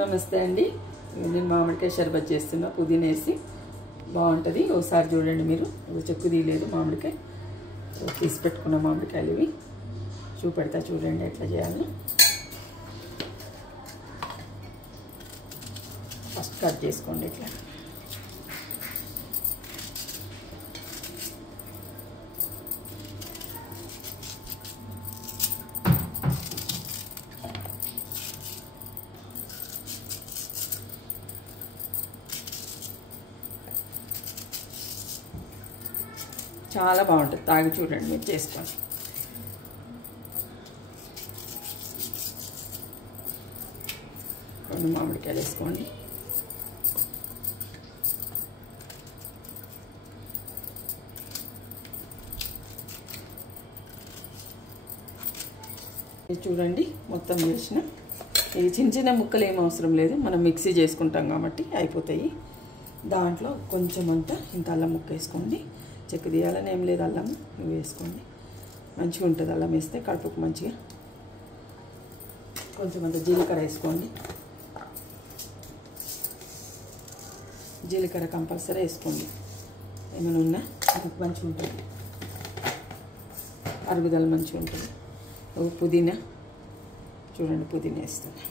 నమస్తే అండి. నేను మామిడికాయ షర్బత్ చేస్తున్నా, పుదీనా వేసి బాగుంటుంది. ఒకసారి చూడండి మీరు. చెక్కు తీయలేదు మామిడికాయ, తీసి పెట్టుకున్న మామిడికాయలు ఇవి చూపెడతా. చూడండి ఎట్లా చేయాలో. ఫస్ట్ కట్ చేసుకోండి ఇట్లా. చాలా బాగుంటుంది, తాగి చూడండి మీరు చేసుకోండి. రెండు మామిడికాయలు వేసుకోండి. చూడండి మొత్తం చేసిన. ఈ చిన్న చిన్న ముక్కలు ఏం అవసరం లేదు, మనం మిక్సీ చేసుకుంటాం కాబట్టి అయిపోతాయి. దాంట్లో కొంచెం అంతా ఇంత అల్లం ముక్క వేసుకోండి. చెక్కు తీయాలని ఏం లేదు, అల్లం ఇవి వేసుకోండి. మంచిగా ఉంటుంది అల్లం వేస్తే కడుపుకు మంచిగా. కొంచెం అంత జీలకర్ర వేసుకోండి. జీలకర్ర కంపల్సరీ వేసుకోండి, ఏమైనా ఉన్నా మనకు మంచిగా ఉంటుంది, అరుగుదల మంచిగా ఉంటుంది. పుదీనా చూడండి, పుదీనా వేస్తాను.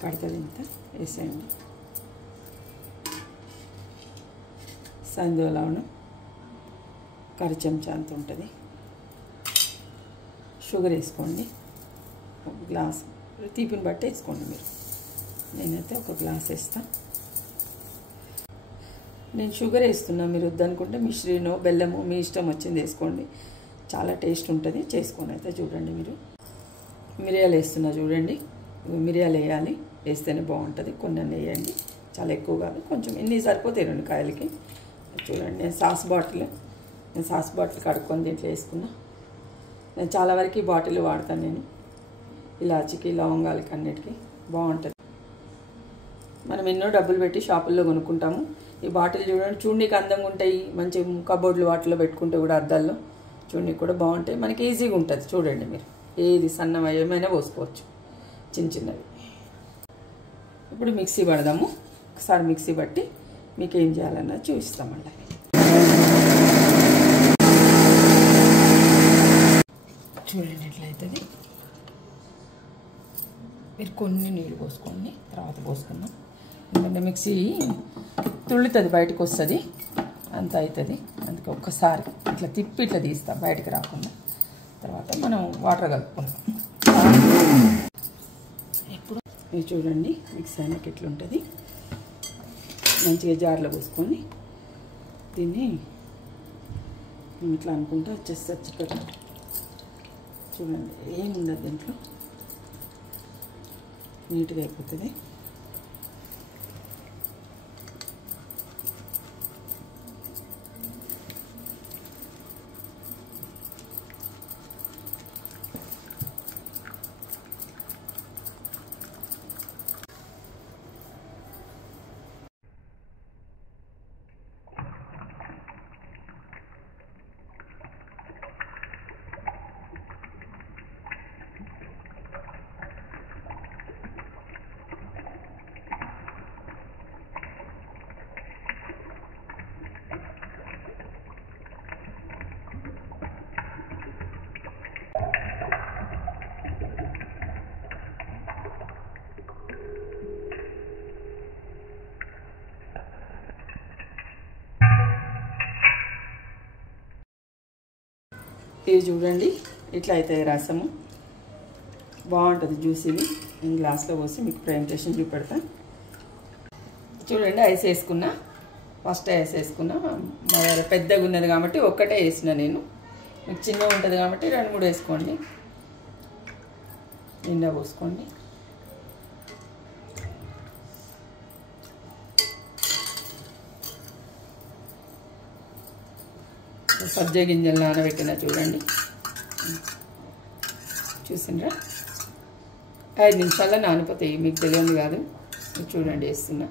కడతది ఇంత వేసేయండి. సందువ లవణం కరి చెంచా అంత ఉంటుంది. షుగర్ వేసుకోండి, ఒక గ్లాస్. తీపిని బట్టి వేసుకోండి మీరు. నేనైతే ఒక గ్లాస్ వేస్తాను. నేను షుగర్ వేస్తున్నా, మీరు వద్దనుకుంటే మిశ్రీనో బెల్లము మీ ఇష్టం వచ్చింది వేసుకోండి. చాలా టేస్ట్ ఉంటుంది, చేసుకొని అయితే చూడండి మీరు. మిరియాలు వేస్తున్నా చూడండి, మిరియాలు వేయాలి, వేస్తేనే బాగుంటుంది. కొన్ని వేయండి, చాలా ఎక్కువ కాదు, కొంచెం. ఎన్ని సరిపోతాయి 2 కాయలకి. చూడండి నేను సాస్ బాటిల్ కడుక్కొని దీంట్లో వేసుకున్నా. నేను చాలా వరకు ఈ బాటిల్ వాడతాను. నేను ఇలాచికి లవంగాలకి అన్నిటికీ బాగుంటుంది. మనం ఎన్నో డబ్బులు పెట్టి షాపుల్లో కొనుక్కుంటాము. ఈ బాటిల్ చూడండి, చూడనీకి అందంగా ఉంటాయి. మంచి కబోర్డ్లు వాటిలో పెట్టుకుంటే కూడా అద్దాల్లో చూడనీకి కూడా బాగుంటాయి. మనకి ఈజీగా ఉంటుంది. చూడండి మీరు, ఏది సన్నగా ఏమైనా పోసుకోవచ్చు, చిన్న చిన్నవి. ఇప్పుడు మిక్సీ పడదాము. ఒకసారి మిక్సీ పట్టి మీకు ఏం చేయాలన్నది చూపిస్తామండి. చూడండి ఎట్లయితుంది. మీరు కొన్ని నీళ్ళు పోసుకోండి, తర్వాత పోసుకుందాం. ఎందుకంటే మిక్సీ తుళ్ళుతుంది, బయటకు వస్తుంది, అంత అవుతుంది. అందుకే ఒక్కసారి ఇట్లా తిప్పి ఇట్లా తీస్తాం బయటకు రాకుండా. తర్వాత మనం వాటర్ కలుపుకుందాం. ఇప్పుడు ఇది చూడండి మిక్సీ అయినాక ఎట్లుంటుంది. మంచిగా జార్లో పోసుకొని దీన్ని ఇట్లా అనుకుంటా వచ్చేస్తుంది చిక్కగా. చూడండి ఏముండదు దీంట్లో, నీట్గా అయిపోతుంది. ఇది చూడండి ఇట్లా అవుతుంది రసము, బాగుంటుంది జ్యూసీది. నేను గ్లాస్లో పోసి మీకు ప్రెజెంటేషన్ చూపెడతా. చూడండి ఐస్ వేసుకున్నా, ఫస్ట్ ఐస్ వేసుకున్నా. పెద్దగా ఉన్నది కాబట్టి ఒక్కటే వేసిన నేను. మీకు చిన్నగా ఉంటుంది కాబట్టి 2-3 వేసుకోండి. నిండా పోసుకోండి. సబ్జా గింజలు నానబెట్టిన చూడండి, చూసిండ్రా? 5 నిమిషాల్లో నానిపోతాయి, మీకు తెలియదు కాదు. చూడండి వేస్తున్నా.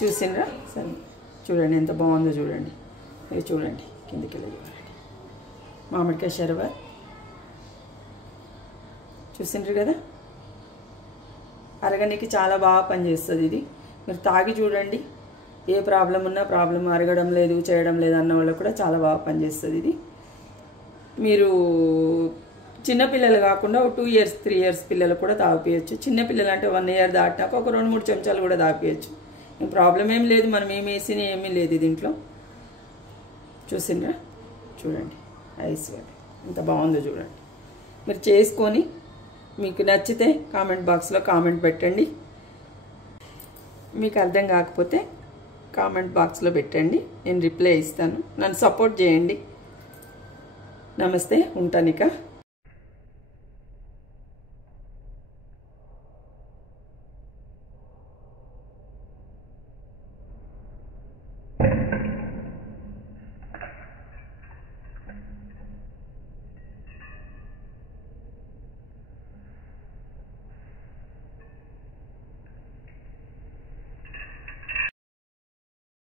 చూసిండ్రా సరే చూడండి ఎంత బాగుందో చూడండి. ఇది చూడండి కిందికి వెళ్ళి చూడండి. మామిడికాయ షర్బత్ చూసిండ్రు కదా, అరగనికి చాలా బాగా పనిచేస్తుంది ఇది. మీరు తాగి చూడండి, ఏ ప్రాబ్లం ఉన్నా ప్రాబ్లం అరగడం లేదు చేయడం లేదు అన్న వాళ్ళకు కూడా చాలా బాగా పనిచేస్తుంది ఇది. మీరు చిన్నపిల్లలు కాకుండా 2 years 3 years పిల్లలు కూడా తాగిపోయచ్చు. చిన్నపిల్లలు అంటే 1 year దాటినాక ఒక 2-3 చెంచాలు కూడా తాగిపోయచ్చు. ఏం ప్రాబ్లం ఏం లేదు, మనం ఏమి వేసినా ఏమీ లేదు దీంట్లో. చూసిండ్రా చూడండి ఐస్ ఎంత బాగుందో చూడండి. మీరు చేసుకొని మీకు నచ్చితే కామెంట్ బాక్స్లో కామెంట్ పెట్టండి. మీకు అర్థం కాకపోతే కామెంట్ బాక్స్లో పెట్టండి, నేను రిప్లై ఇస్తాను. నన్ను సపోర్ట్ చేయండి. నమస్తే, ఉంటానిక.